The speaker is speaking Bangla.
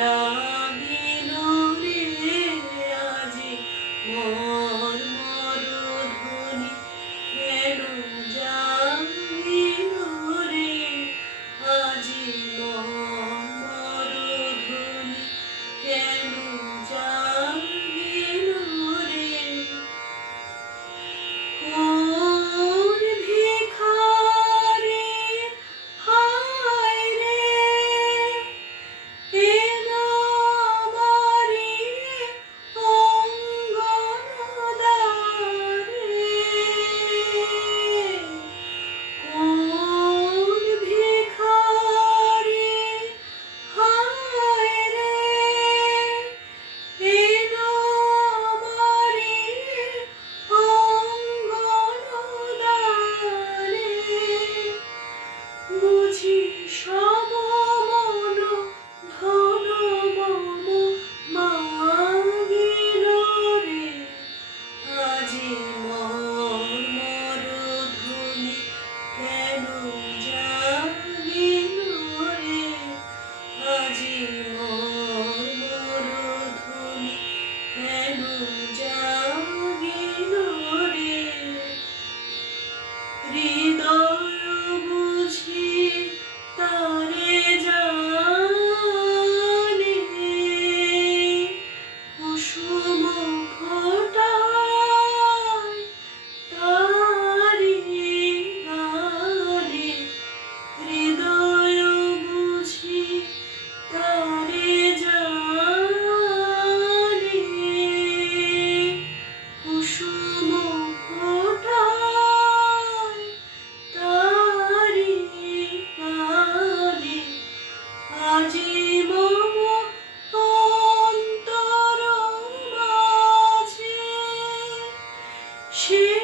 লাগিল রে আজি মোর মর ধ্বনি কেন জানিল রে আজি মোর de She